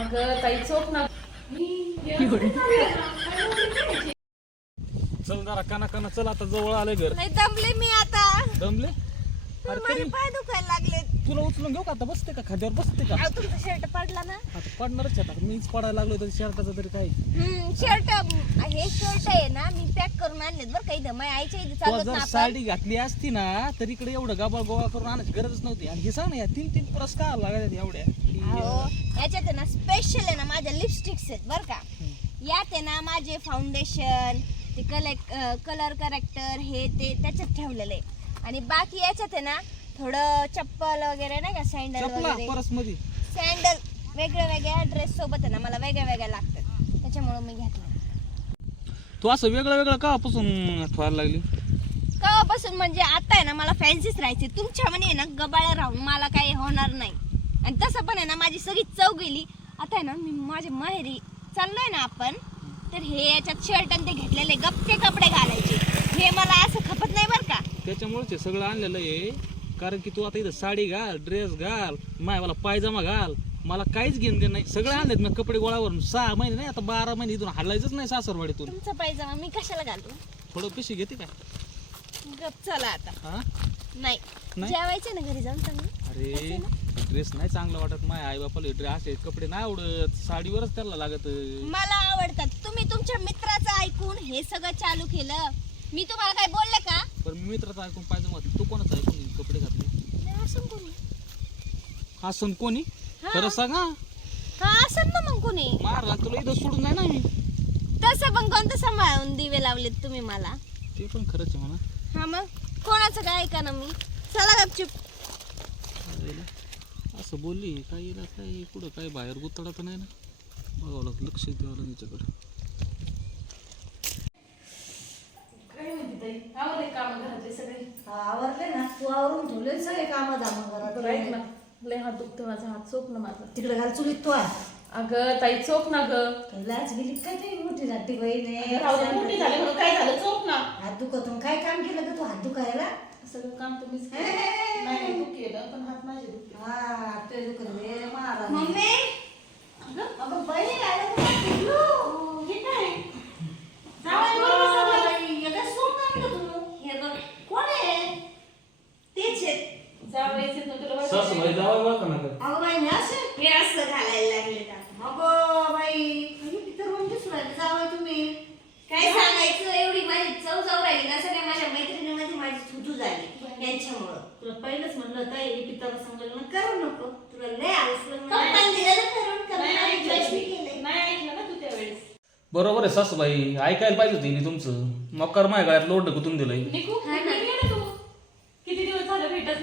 अगं ताई चोप ना चल जरा काना काना चल आता जवळ आले घर. नाही दमले मी आता. दमले? अरे तरी पाय दुखायला लागले तुला उचलून घेऊ का? आता बसते का खाद्यावर? बसते का? तुमचा शर्ट पडला ना? आता पडणारच आता. मीच पडायला लागलो तरी शर्टाचं तरी काय शर्ट हे शर्ट आहे ना मी पॅक करून आणलेत बरं काही माझ्या आईच्या इथे तू चालत जर ना आपण साडी घातली असती ना तर इकडे एवढं गबाळ गोळा करून आणायची गरजच नव्हती. आणि हे सांग ना या तीन तीन एवढ्या की, अहो, याच्यात आहे ना स्पेशल आहे ना माझ्या लिपस्टिक्स आहेत बरं का. यात आहे ना माझे फाउंडेशन ते कलेक्ट कलर करेक्टर हे ते त्याच्यात ठेवलेलं आहे. आणि बाकी याच्यात आहे ना थोडं चप्पल वगैरे नाही का सँडल चपला वगैरे. परसमध्ये सँडल वेगळ्या वेगळ्या ड्रेस सोबत आहे ना मला वेगळ्या वेगळ्या लागतात. त्याच्यामुळे मी घेतलं. तू असं वेगळं वेगळं कापासून ठेवायला लागली? केव्हापासून म्हणजे आता आहे ना मला फॅन्सीच राहायचे. तुमच्या म्हणे ना गबाळ्या राहून मला काही होणार नाही. आणि तसं पण आहे ना माझी सगळी चव गेली. आता आहे ना मी माझ्या माहेरी चाललोय ना आपण तर हे याच्यात शर्ट आणि ते घेतलेले गप्पे कपडे घालायचे. हे मला असं खपत नाही बरं का. त्याच्यामुळेच हे सगळं आणलेलं आहे. कारण की तू आता इथं साडी घाल ड्रेस घाल माय मला पायजामा घाल. मला काहीच घेणं देणं नाही. सगळं आणलेत मी कपडे गोळावरून. सहा महिने नाही आता बारा महिने इथून हलायचंच नाही सासरवाडीतून. तुमचा पायजामा मी कशाला घालू? थोडं पिशी घेते काय गप चला आता. हा? नाही. नाही? जेवायचे ना घरी जाऊन चांगलं अरे ड्रेस नाही चांगला वाटत. माय आई बापाला ड्रेस असे कपडे नाही आवडत. साडीवरच त्याला लागत. मला आवडतात. तुम्ही तुमच्या मित्राचं ऐकून हे सगळं चालू केलं. मी तुम्हाला काय बोलले का? पण मी मित्राचं ऐकून पायजामा घातला तू कोणाचं ऐकून हे कपडे घातले नाही असं कोणी? हा कोणी? हा. खरं सांगा. हा असं ना मग कोणी. मारला तुला इथं सोडून नाही ना मी. तसं पण कोणतं सांभाळून दिवे लावलेत तुम्ही मला? ते पण खरंच आहे म्हणा. हा मग कोणाचं काय ऐका ना मी? चला गपचूप अरे, असं बोलली काय येईल काय कुठं काय बाहेर गुतडा तर नाही ना? बघावं लागतं लक्ष द्यावं लागेल तिच्याकडे काय आवडले काम घरातले सगळे? हा, आवरले ना. तू आवरून ठेवले सगळे काम दाम बरं ऐक ना. घरात लय हात दुखते माझा. हात चोप ना माझा. तिकडे घाल चुलीत तू. अगं ताई चोप ना ग. लाच गेली. काय ते मोठी नाटी बहीण आहे. राहू दे, मोठी झाली म्हणून काय झालं? चोप ना. हात दुखतो काय काम केलं का तू? हात दुखायला? सगळं काम तुम्हीच केलं. नाही तू केलं पण हात माझे दुखते हा ते दुखत रे मारा. मम्मी? अगं बाई आलं. का काय पिल्लू? हे काय जावई बरोबर सगळं बाई. एका सोन आणलं तू. हे बघ कोण आहे तेच आहेत जावायचे ना तुला जावं ना अगं बाई मी असं हे असं घालायला लागले अगं बाई राहिले जावई तुम्ही. काय सांगायचं? एवढी माझी चव चव राहिली ना सगळ्या माझ्या मैत्रिणीमध्ये माझी थुतू झाली यांच्यामुळं. तुला पहिलंच म्हणलं होतं हे पितर सांगायला करू नको. तुला लय आवडलं कप्पन दिलं ना करून नाही कप्पन ऐकलं choice मी. मी. केलंय. नाही ऐकलं ना तू त्यावेळेस. बरोबर आहे सासूबाई ऐकायला पाहिजे होती मी तुमचं. मकर माझ्या गळ्यात लोड गुतून दिलंय. निघू ना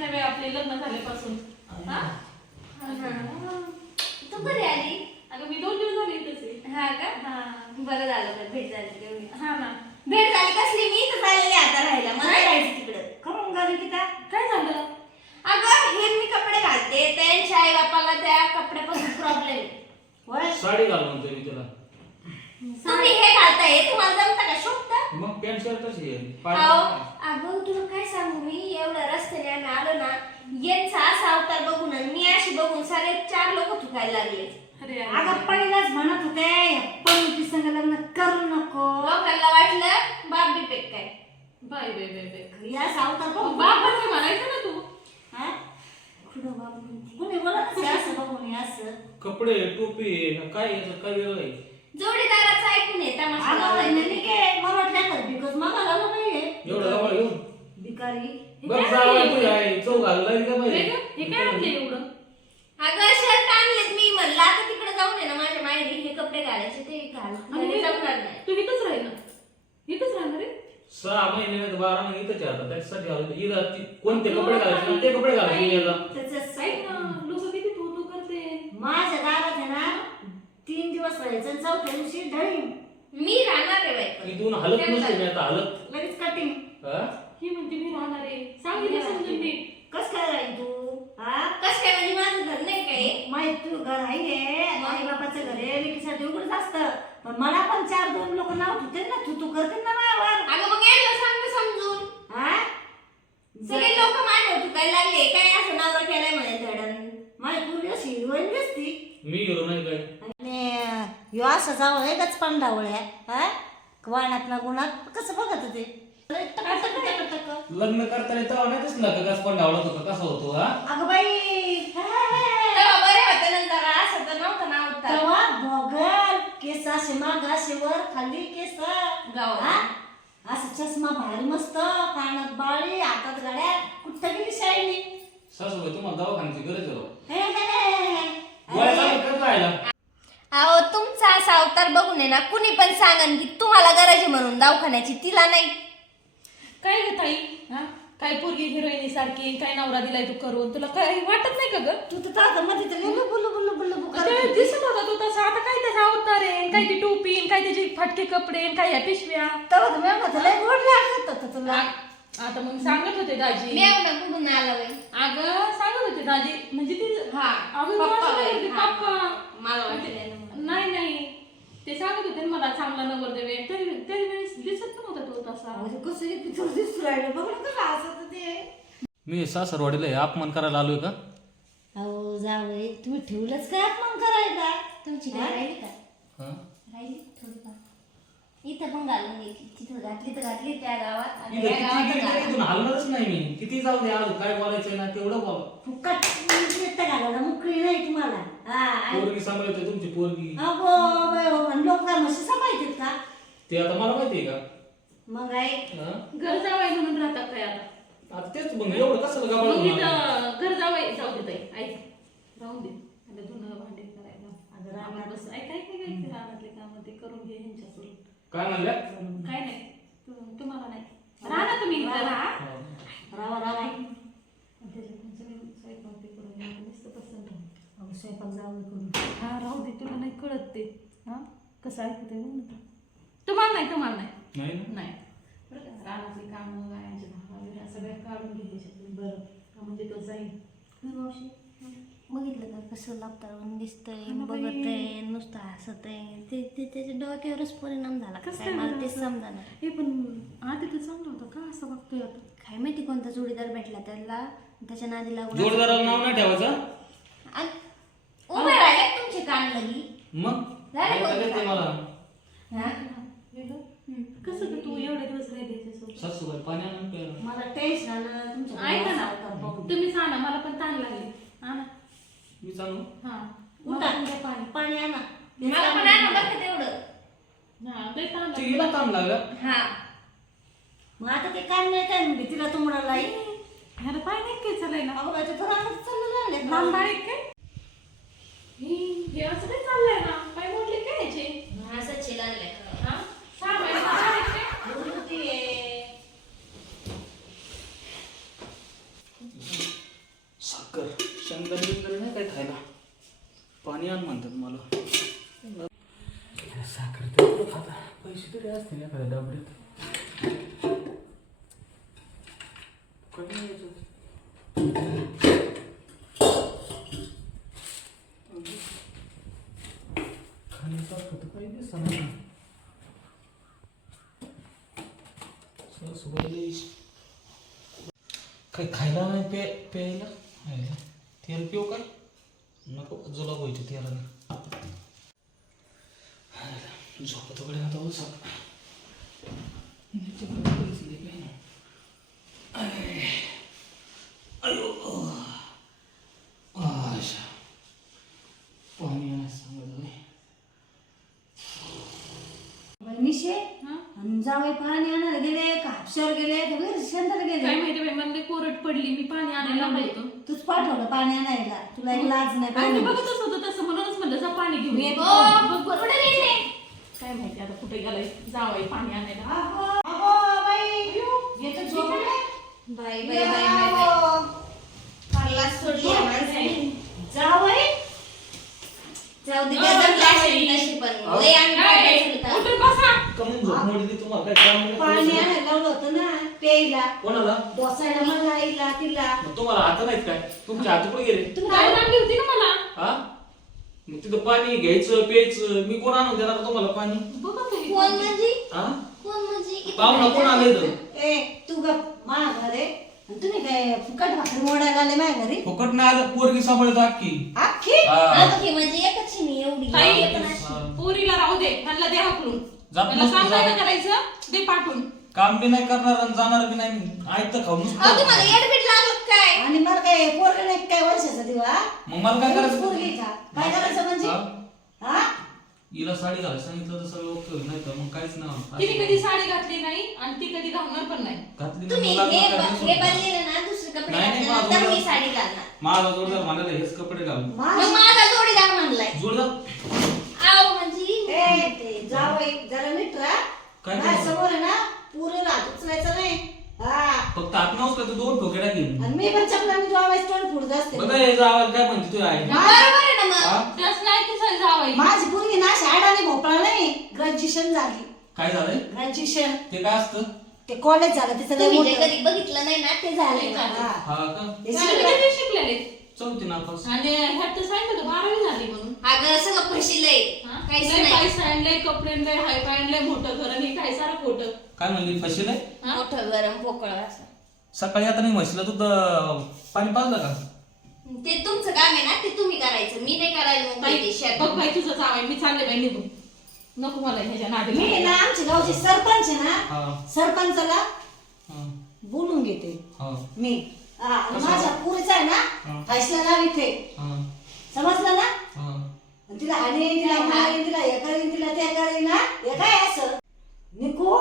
झाले आपले लग्न झाल्यापासून. हा तू कधी आली अगं मी दोन दिवस झाले इथेच आहे. हा का हा बरं झालं तर भेट झाली तेवढी हा ना भेट झाली कसली मी इथं झालेली आता राहायला मला राहायचं तिकडं करून घाली की त्या काय झालं अगं हे मी कपडे घालते त्यांच्या आई बापाला त्या कपड्यापासून प्रॉब्लेम आहे होय साडी घाल म्हणतोय मी त्याला तुम्ही हे घालताय तुम्हाला जमता का शोभत मग पॅन्ट शर्टच आहे अहो पाय- अगं तुला काय सांगू? मी एवढ्या रस्त्याने आम्ही आलो ना यांचा असा अवतार बघून आणि मी अशी बघून सारे चार लोक थुकायला लागले. अरे अगं पहिलाच म्हणत होते पण संग लग्न करू नको. लोकांना वाटलं बाप बिपेक काय. बाय बाय बाय बाय या सावता बघ बापाचं म्हणायचं ना तू. हा? खुडं बाप म्हणते? कुणी बोलत नसे असं बघून हे असं? कपडे टोपी काय याचं काय वेगळं आहे? जोडीदाराचं ऐकून येत तमाशा अगं लावलाय. वैज्ञानिक आहे आहे का पाहिजे हे काय? आणले एवढं? अगं शर्ट आणलेत मी. म्हणलं आता तिकडे जाऊन ये ना माझ्या माहेरी हे कपडे घालायचे ते घाल आणि घरी हे- जमणार नाही. तू इथंच राहील ना. इथंच राहणार आहे? सहा महिने नाही तर बारा महिने इथंच आहे आता. त्याच्यासाठी आलो. इथं ती- कोणते कपडे घालायचे? ते कपडे घालायचे याला त्याचं ऐक ना लोक किती तू तू करते. माझ्या दारात आहे ना तीन दिवस राहायचं आणि चौथ्या दिवशी ढळी मी राहणार आहे बाई. इथून हलत नसते मी आता हलत. लगेच कटिंग हा? ही म्हणते मी राहणार आहे. सांगितलं समजून मी कस काय राहील तू? हा? कस काय? म्हणजे माझं घर नाही काय माहीत तू घर आहे आई बापाचं घर आहे लेकीसाठी उघडच असतं. पण मला पण चार दोन लोक नाव होते ना. तू तू करते ना माझ्यावर. अगं मग यायला सांग ना समजून. हा? सगळे लोक माझ्यावर थुकायला लागले. काय असं नवरा केलाय म्हणे धडन? माझ्या दिसती. मी गेलो नाही काय? आणि ह्यो असं जावं आहे गच पंडावळ्या हा? वाणात गुणात कसं बघत ते टक टक टक टक. लग्न करताना तेव्हा नाही दिसला का कस पण डावला होता कसा होतो हा अगं बाई हे, हे, हे. तेव्हा बरे होते ना जरा असं तर नव्हतं ना अवतार. तेव्हा बघल केस असे माग असे वर खाली केस. हा? असं चष्मा भारी मस्त कानात बाळी हातात गाड्या कुठं गेली शाईनी सासूबाई तुम्हाला दवाखान्याची गरज आहे राव. हे, हे, हे, हे. गोळ्या चालू करत राहिला अहो तुमचा असा अवतार बघून आहे ना कुणी पण सांगन की तुम्हाला गरज आहे म्हणून दवाखान्याची तिला नाही काय ग ताई? हा? काय पोरगी हिरोईनी सारखी काय नवरा दिलाय तू करून? तुला काय वाटत नाही का ग? तू तर आता मध्ये तर गेलो बुल्लू बुल्लू बुल्लू बुल्लू करत ते होती. दिसत होता तू तसा. आता काय त्याचा अवतार आहे? काय ती टोपी आणि काय त्याचे फाटके कपडे आणि काय ह्या पिशव्या? तेव्हा तर मी म्हणत लय गोड लागत होतं तुला. आ- आता मग सांगत होते दाजी. मेवना कुठून आला बाई? अगं सांगत होते दाजी. म्हणजे ती हा, अगं पप्पा असं हा. मला वाटलं ना. नाही नाही. ते सांगत होते ना मला चांगला नवर देवे तरी तरी वेळेस दिसत पण होता तो तसा. ते कसं एक पितूर दिसू राहिलं? बघ ना कसं हसत ते मी सासरवाडीला अपमान करायला आलोय का? अहो जावई तुम्ही ठेवलंच काय अपमान करायला? तुमची काय राहिली का? हा? राहिली? इथं पण घालून घे तिथं घातली तर घातली त्या गावात आणि इथं या किती गावात गेली तरी घाला. इथून हलणारच नाही मी. किती जाऊ दे आलो काय बोलायचं ना तेवढं बोल. फुकट घालायला मुकळी नाही तुम्हाला. हा आणि- पोरगी तुमची पोरगी. अगो बाई, हो, आणि लोक काय म्हशी सांभाळतात का? ते आता मला माहितीये का? मग ऐक हा? घर जावाय म्हणून राहतात काय आता? आता तेच मग एवढं कसं मग इथं घर जावाय जाऊ दे ताई ऐक राहून दे. आता धुणं भांडे करायला. अगं रानात- बस ऐक ऐक ऐक काम ते करून घे ह्यांच्याकडून काय म्हणल्या? काय नाही. तु- तुम्हाला नाही. राहा ना तुम्ही इथं. राहा रावा रावा. अहो, स्वयंपाक जावं करून हा राहू दे. तुला नाही कळत ते. हा? कसं ऐकते तुम्हाला नाही तुम्हाला नाही. नाही ना? नाही. बरं का? रानातली कामं गायांची बिवा सगळ्या काढून घे त्याच्यातून. बरं. का म्हणजे तो जाईल. मावशी. बघितलं का कसं लापताळून दिसतंय हा ना बाई. बघतंय नुसतं हसतंय ते ते त्याच्या डोक्यावरच परिणाम झाला का कसं काय? मला झालं तेच असं? समजा हे पण आधी तर चांगलं होतं का असं बघतोय आता? काय माहिती कोणता जोडीदार भेटला त्याला त्याच्या नादी लागून जोडदाराला नाव नाही ठेवायचं? आणि उभे राहिले तुमचे कान लगी मग? झालं मला. वेगळं? कसं का तू एवढे दिवस राहिले सासूबाई प्यायला. मला टेन्शन आलं तुमच्या ऐका ना. तुम्ही सांगा मला पण ताण लागली. हा ना मी हा. उठा. पण पाणी. आणा मला पण आहे तेवढं. हा ताण लागली. तिघीला ताण लागला? हा. मग आता ते काम नाही काय म्हणते तिला तुम्हाला ह्याला पाय नाही काय चालायला अहो ते तर रानात चाललं काय? हे हे असं काय चाललंय ना पाय मोडले काय याचे असं चिलानलंय हा सहा महिने बाळ आहेत काय साखर शंकर बिंकर नाही काय खायला. पाणी आण म्हणतात मला. साखर तर खाता पैसे तरी असते ना एखाद्या डबड्यात कमी काही नाही. खायला नाही पे प्यायला? खायला तेल पिऊ काय नको जुलाब व्हायचे तेलाने झोपत वगैरे आता बसा पाणी आणायला सांगितलं बाई, निशे हा? आणि जावई पाणी आणायला गेले का हापशावर गेले का घरी शेंदाला काय गेले माहिती कोरड पडली मी पाणी आणायला लावलं होतं तूच पाठवलं पाणी आणायला. तुला एक लाज नाही आणि मी पाणी बघतच होतं तसं म्हणूनच म्हणलं जा पाणी घेऊन ये. हो, बघ बरं. कुठे गेले? काय माहिती आता कुठे गेलाय? जावाई पाणी आणायला. अगो, बाई. बाई बाई बाई बाई बाई. फारलाच सोडली या माणसाने. जावई. जाऊ दे तशी पण लय अंग काय? काढायचं होतं. उठून बसा. कमून झोप मोडली तुम्हाला काय काम नाही पाणी करायचं? आणायला लावलं होतं ना प्यायला. कोणाला? बसायला मला आईला तिला. मग तुम्हाला हात नाहीत काय? तुमचे हात कुठे गेले? तुम्ही जाऊन आणली होती ना मला. हा? मग तिथं पाणी घ्यायचं प्यायचं. मी कोण आणून देणार तुम्हाला पाणी? बघा तुम्ही. कोण म्हणजे? हा? कोण म्हणजे? पाहुणा कोण आलं इथं? ए तू गप. मा घरे. तुम्ही काय फुकट भाकरी मोडायला आले माझ्या घरी. फुकट नाही आलं पोरगी सांभाळत अख्खी अख्खी हा. अगं ही म्हणजे एकच आहे मी एवढी. ताई हे पण अशी. पोरीला राहू दे त्यांना दे हाकलून. जात त्यांना नसतो काम नाही ना जात. करायचं दे पाठवून. काम बी नाही करणार आणि जाणार बी नाही ऐकतं खाऊन अहो, तुम्हाला नुसतं एडमिट लागलं काय? आणि मला काय पोरग नाही काय वर्षाचा दिवा? मग मला काय करायचं? पोरगी का? काय करायचं म्हणजे? हा? हा? हिला साडी घाल सांगितलं तर सगळं ओके होईल. नाही तर मग काहीच तिने नाही कधी साडी घातली नाही आणि ती कधी घालणार पण नाही. घातली ना तुम्ही मुलाला हे ब- हे. बनलेलं ना दुसरे कपडे नाही, नाही, घातल्यानंतर माझं मी साडी घालणार. माझा जोडदार म्हणाला हेच कपडे घाल माझ मग माझा जोडीदार म्हणलाय. जोडदार? आव म्हणजे ए, ते जरा नीट राहा. काय माझ्या? समोर आहे ना पुरे राहत उचलायचं नाही. हा. फक्त आत नव्हतं तर दोन ठोके टाकीन. आणि मी पण चपलाने जेव्हा तोंड फुडत असते बघा हे काय म्हणते तू आहे बरोबर आहे ना मग. नाही जावाई? माझी पोरगी ना शाळाने भोपळा नाही. ग्रॅज्युएशन झाली. काय झालंय? ग्रॅज्युएशन. ते काय असतं? ते कॉलेज झालं तिचं लय तुम्ही जे मोठं. कधी बघितलं नाही ना ते झालंय हा. हा का? हे झाले शिकलं. किती शिकलेले? चौथी नापास आणि ह्यात तर सांगितलं होतं बारावी झाली म्हणून. अगं सगळं फशीलय हा? काहीच लय नाही. पैसा लय कपडे लय हाय पाय लय मोठं घर आणि काय सारं खोटं. काय म्हणली फशील आहे? हा? मोठं गरम पोकळ असं. सकाळी आता नाही म्हशीला तू तर पाणी पाजलं का? ते तुमचं काम आहे ना ते तुम्ही करायचं. मी नाही करायला मग बाई, ते शेत बघ बाई तुझं जावाई मी चालले बाई निघून. नको मला ह्याच्या नादी मी ना आमच्या गावचे सरपंच आहे ना हा. सरपंचाला हा. बोलून घेते. हा. मी कसं? माझ्या पुरीचा आहे हा. ना फैसला लाव इथे हा. समजलं ना? हा. आणि तिला हाणे तिला मारेन तिला हे करीन तिला ते करीन ना हे काय असं? निकू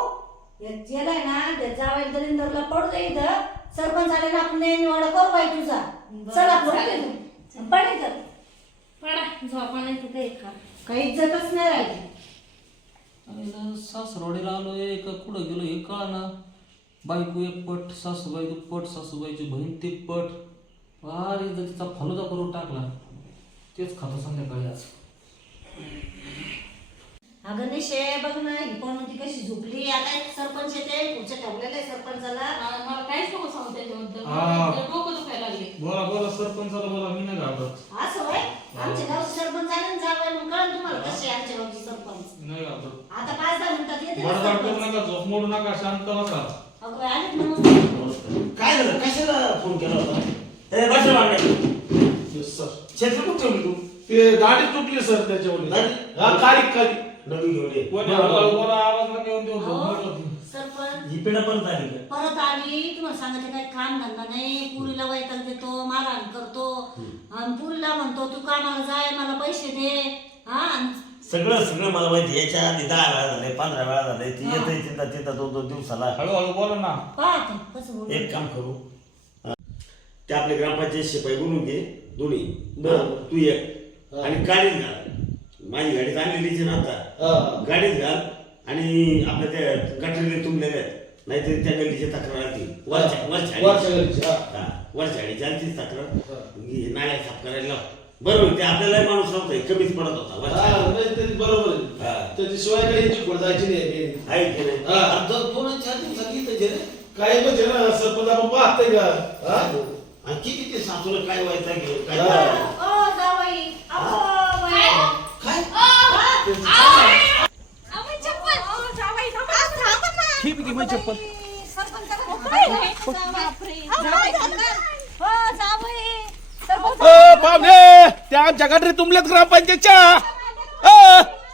याला आहे ना त्या जावई दलिंदरला पडू दे इथं. सरपंच आले ना आपण निवड करू बाई तुझा. बरं, चला चालेल. पडते पड इथं पडा झोपा नाही काही खा. काही इज्जतच नाही राहिली. अरे सासरवाडीला आलोय का कुठं गेलो हे कळा ना. बायको एक पट सासूबाई पट सासूबाईची बहीण ते पट. अरे तिचा फलुदा करून टाकला. तेच खातो संध्याकाळी आज. अगं निशे बघ ना ही पण होती कशी झोपली. आता एक सरपंच येते पुढच्या ठेवलेलं आहे सरपंचाला. मला मला काहीच नको सांगू त्याच्याबद्दल. हा. मला डोकं दुखायला लागले बोला बोला सरपंचाला बोला मी नाही घाबरत. असं होय? आमच्या गावचे सरपंच आले ना जावं मग कळलं तुम्हाला कसे आहे आमच्या गावचे सरपंच? नाही घाबरत. आता पाच दहा मिनिटात येते ना बडबड करू सरपंच. नका झोप मोडू नका शांत बसा. अगं बाई, आलेत ना मग. काय झालं? कशाला फोन केला होता? ए बस सर छत्री कुठे ठेवली तू? ते गाडी तुटली सर त्याच्यावर? हा नवी घेऊन ये. कोणी हळूहळू देऊ अहो. सरपंच. ही परत आली का? परत आली. तुम्हाला सांगते काय? काम धंदा नाही. पुरीला वैताग देतो मारहाण करतो. आणि पुरीला म्हणतो तू कामाला जाय मला पैसे दे. हा आणि सगळं सगळं मला माहिती आहे. याच्या आधी दहा वेळा झाले पंधरा वेळा झाले. ती येते तिथं तिथं दोन दोन दिवसाला. हळूहळू बोला ना. पाहतो. कसं बोलू? एक काम करू. हा. ते आपले ग्रामपंचायत शिपाई बोलून घे दोन्ही. बरं. तू एक आणि गाडीत घाल माझी गाडी चांगली ना आता हा. गाडीत घाल आणि आपल्या त्या गटरीने तुंबलेल्या आहेत नाहीतर त्या गल्लीची तक्रार आली वरच्या वरच्या वरच्या गल्लीची, हा. हा, वरच्या गाडीची आली ती तक्रार ही नाल्या साफ करायला लाव. बरोबर ते आपल्याला माणूस नव्हता कमीच पडत होता वरच्या हा. नाही, बरोबर हा. आहे त्याच्याशिवाय काही याची जायची नाही आहे की नाही हा. आता दोन दोन चार दिवसात इथं जे रे. काही म्हणजे ना सरपंच आपण पाहतोय का हा? आणि किती ते सासूला काय व्हायचं गेलं काय हा. ओ जावई अहो बाई. काय अहो, चप्पल आ, थांबा ना. ठीक आहे मग चप्पल हो, त्या आमच्या गटरी तुंबल्यात ग्रामपंचायतच्या.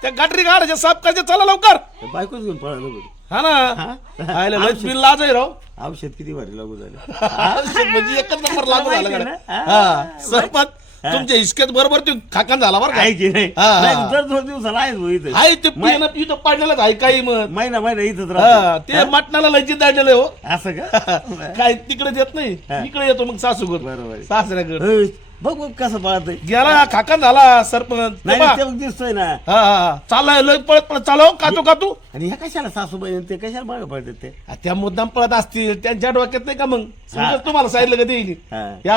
त्या गटरी काढायच्या साफ करायच्या चला लवकर. बायकोच घेऊन पळालो बघ. हा ना? आयला लयच बिल लाज आहे राव. औषध किती भारी लागू झाले. म्हणजे एकच नंबर लागू झाला? हा. सरपंच तुमच्या हिसक्यात बरोबर ते खाकान झाला बरं आहे का नाही? हा, हा. नाही, दर दोन दिवसाला आहेच भाऊ इथं. आहे ते मै- पिणं इथं पडलेलंच आहे काही मग. महिना महिना इथंच हा राहतो. ते मटणाला लज्जित दाडलेलं आहे हो. असं का? काय तिकडे देत नाही. इकडे येतो मग सासूकडे बरोबर आहे. सासऱ्याकडे होय. बघ बघ कसं पळत गेला खाकान झाला सरपंच. ते नाही पहा. ते बघ दिसतोय ना. हा हा. चाललाय लय पळत पळत चालव कातू कातू आणि ह्या कशाला सासूबाई आणि ते कशाला मागे पळतात ते? आ, त्या मुद्दाम पळत असतील त्यांच्या डोक्यात नाही का मग? समजा तुम्हाला सांगितलं का देईल हा. या